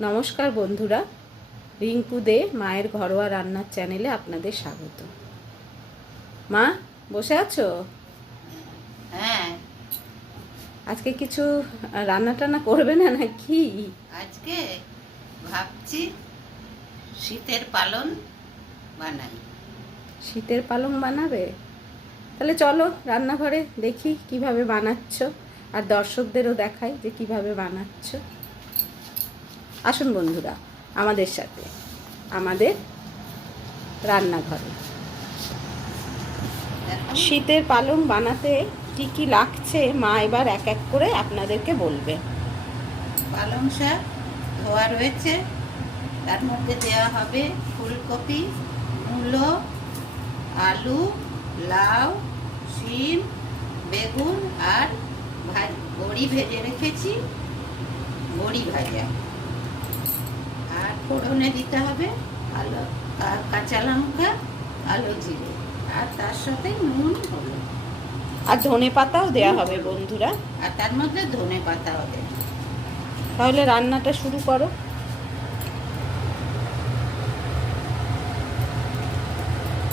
নমস্কার বন্ধুরা রিঙ্কু দে মায়ের ঘরোয়া রান্নার চ্যানেলে আপনাদের স্বাগত। মা বসে আছো? হ্যাঁ। আজকে কিছু রান্না টান্না করবে না না কি আজকে ভাবছি শীতের পালন বানাই। শীতের পালং বানাবে? তাহলে চলো রান্নাঘরে দেখি কীভাবে বানাচ্ছ আর দর্শকদেরও দেখাই যে কীভাবে বানাচ্ছ। আসুন বন্ধুরা, আমাদের সাথে, আমাদের রান্নাঘরে। শীতের পালং বানাতে কি কি লাগছে, মা এবার এক এক করে আপনাদেরকে বলবে। পালং শাক ধোয়া রয়েছে, তার মধ্যে দেওয়া হবে ফুলকপি, মূলো, আলু, লাউ, শিম, বেগুন আর ভা- বড়ি ভেজে রেখেছি, বড়ি ভাজা। ফোড়নে দিতে হবে আলো আর কাঁচা লঙ্কা আলু জিরে আর তার সাথে নুন আর ধনে পাতাও দেয়া হবে বন্ধুরা। আর তার মধ্যে ধনে পাতা হবে। তাহলে রান্নাটা শুরু করো।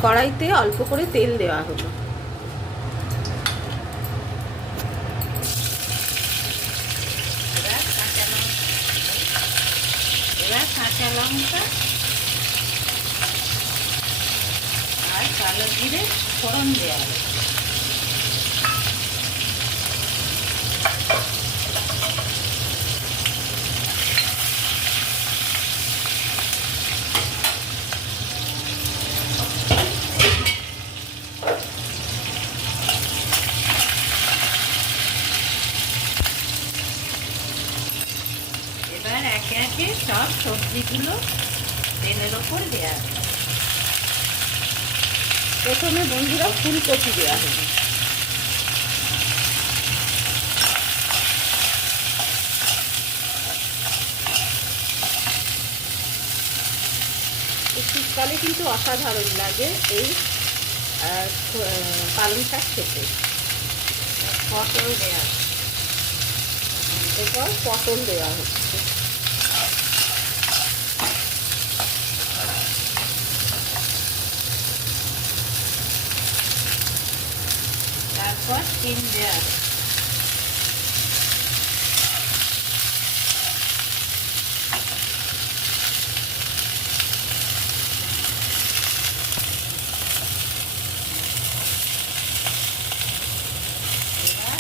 কড়াইতে অল্প করে তেল দেওয়া হলো এবার কাঁচা লঙ্কা এবার কাঁচা লঙ্কা আর কালো জিরে ফোড়ন দেওয়া হবে এবার একে একে সব সবজিগুলো তেলের ওপর দেওয়া হবে প্রথমে বন্ধুরা ফুলকপি দেওয়া এই শীতকালে কিন্তু অসাধারণ লাগে এই পালং শাক খেতে। পটল দেওয়া এরপর পটল দেওয়া হচ্ছে। তারপর চিন দেওয়া হবে এবার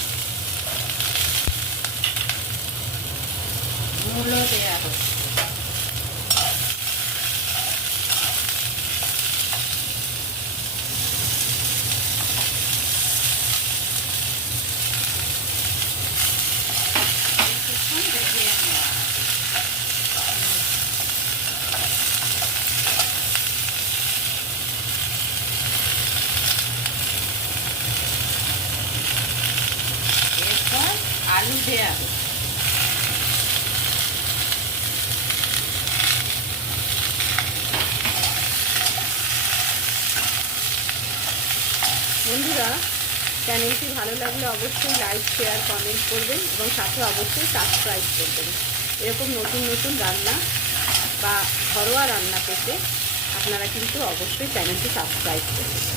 মূলো দেওয়া হচ্ছে কিছুক্ষণ ভেজে নেওয়া হবে। এরপর আলু হবে বন্ধুরা চ্যানেলটি ভালো লাগলে অবশ্যই লাইক শেয়ার কমেন্ট করবেন এবং সাথে অবশ্যই সাবস্ক্রাইব করবেন। এরকম নতুন নতুন রান্না বা ঘরোয়া রান্না পেতে আপনারা কিন্তু অবশ্যই চ্যানেলটি সাবস্ক্রাইব করবেন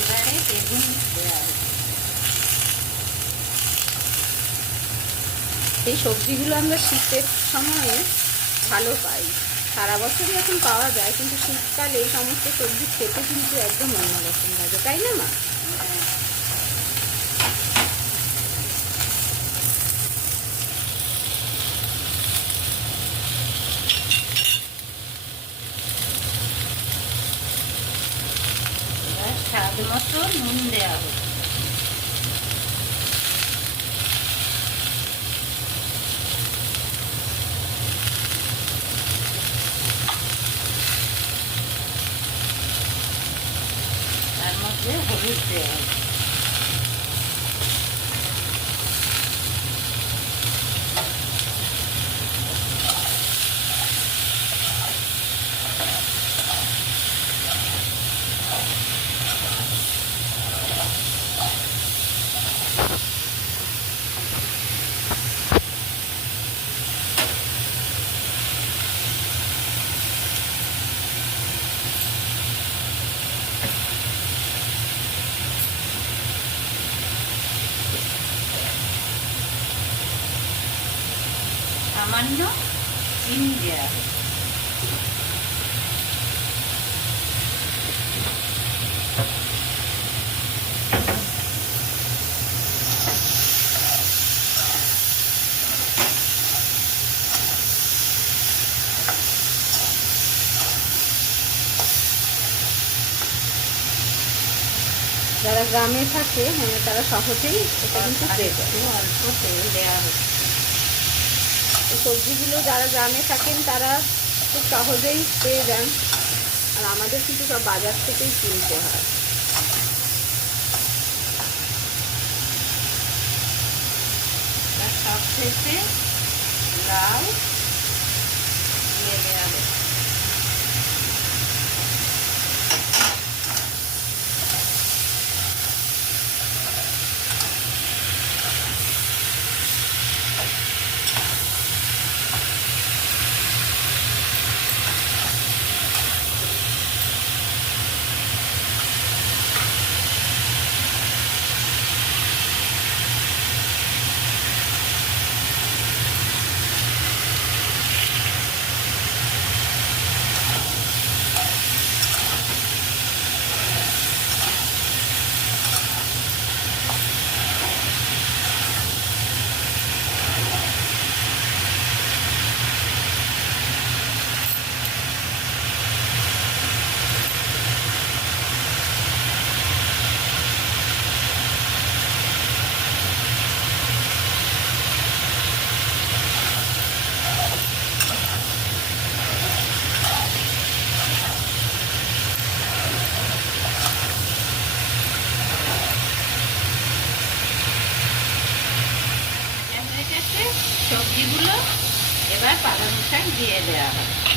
এবারে এই সবজিগুলো আমরা শীতের সময়ে ভালো পাই। সারা বছরই এখন পাওয়া যায়, কিন্তু শীতকালে এই সমস্ত সবজি খেতে কিন্তু একদম অন্যরকম লাগে, তাই না মা? নুন দেওয়া হবে তার মধ্যে হলুদ দেওয়া হবে সামান্য চিনি দেওয়া হবে যারা গ্রামে থাকে মানে তারা সহজেই এটা কিন্তু পেয়ে যায়। অল্প তেল দেওয়া হচ্ছে। সবজিগুলো যারা গ্রামে থাকেন, তারা খুব সহজেই পেয়ে যান। আর আমাদের কিন্তু সব বাজার থেকেই কিনতে হয়। সব শেষে লাউ নেমে দেওয়া হবে এটা হয়ে গেছে সবজিগুলো এবার পালং শাক দিয়ে দেওয়া হবে।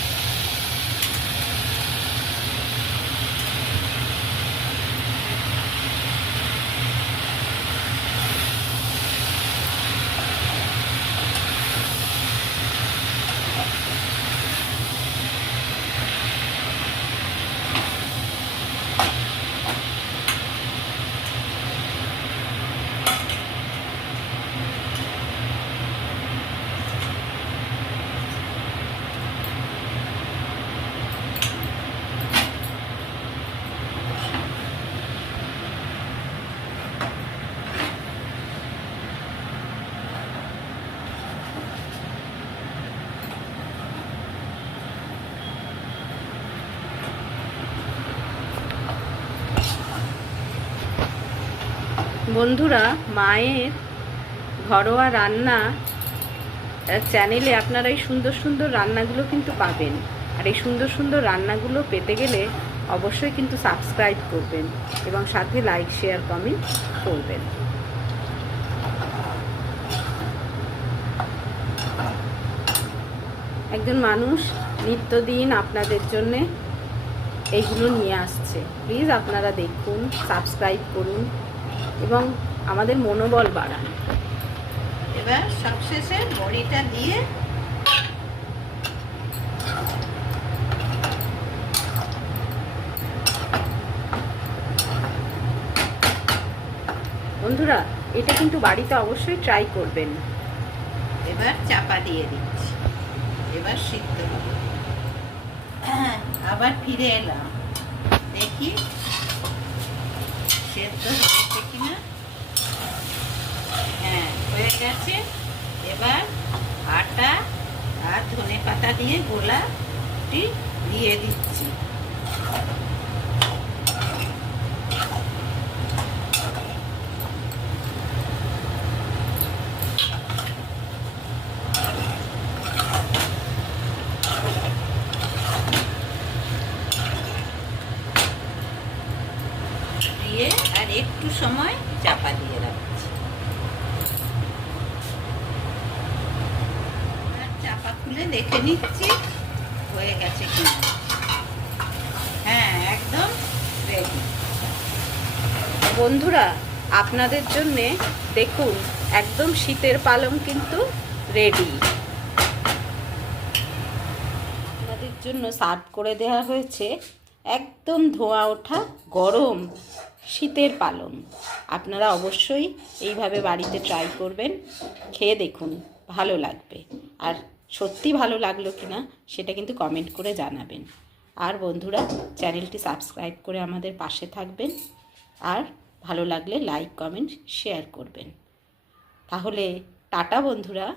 বন্ধুরা, মায়ের ঘরোয়া রান্না চ্যানেলে আপনারা এই সুন্দর সুন্দর রান্নাগুলো কিন্তু পাবেন। আর এই সুন্দর সুন্দর রান্নাগুলো পেতে গেলে অবশ্যই কিন্তু সাবস্ক্রাইব করবেন এবং সাথে লাইক শেয়ার কমেন্ট করবেন। একজন মানুষ নিত্যদিন আপনাদের জন্যে এইগুলো নিয়ে আসছে। প্লিজ আপনারা দেখুন সাবস্ক্রাইব করুন। এবং আমাদের মনোবল বাড়ান। এবার সবশেষে বড়িটা দিয়ে বন্ধুরা এটা কিন্তু বাড়িতে অবশ্যই ট্রাই করবেন। এবার চাপা দিয়ে দিচ্ছি। এবার সিদ্ধ হবে। আবার ফিরে এলাম। দেখি সেদ্ধ হয়েছে কিনা হ্যাঁ হয়ে গেছে। এবার আটা আর ধনে পাতা দিয়ে গোলাটি দিয়ে দিচ্ছি দিয়ে আর একটু সময় চাপা দিয়ে রাখছি। চাপা খুলে দেখে নিচ্ছি, হয়ে গেছে কিনা হ্যাঁ একদম রেডি বন্ধুরা, আপনাদের জন্যে দেখুন, একদম শীতের পালং কিন্তু রেডি আপনাদের জন্য সার্ভ করে দেওয়া হয়েছে একদম ধোঁয়া ওঠা গরম। শীতের পালং আপনারা অবশ্যই এইভাবে বাড়িতে ট্রাই করবেন। খেয়ে দেখুন, ভালো লাগবে। আর সত্যি ভালো লাগল কি না সেটা কিন্তু কমেন্ট করে জানাবেন। আর বন্ধুরা, চ্যানেলটি সাবস্ক্রাইব করে আমাদের পাশে থাকবেন। আর ভালো লাগলে লাইক কমেন্ট শেয়ার করবেন। তাহলে টাটা বন্ধুরা।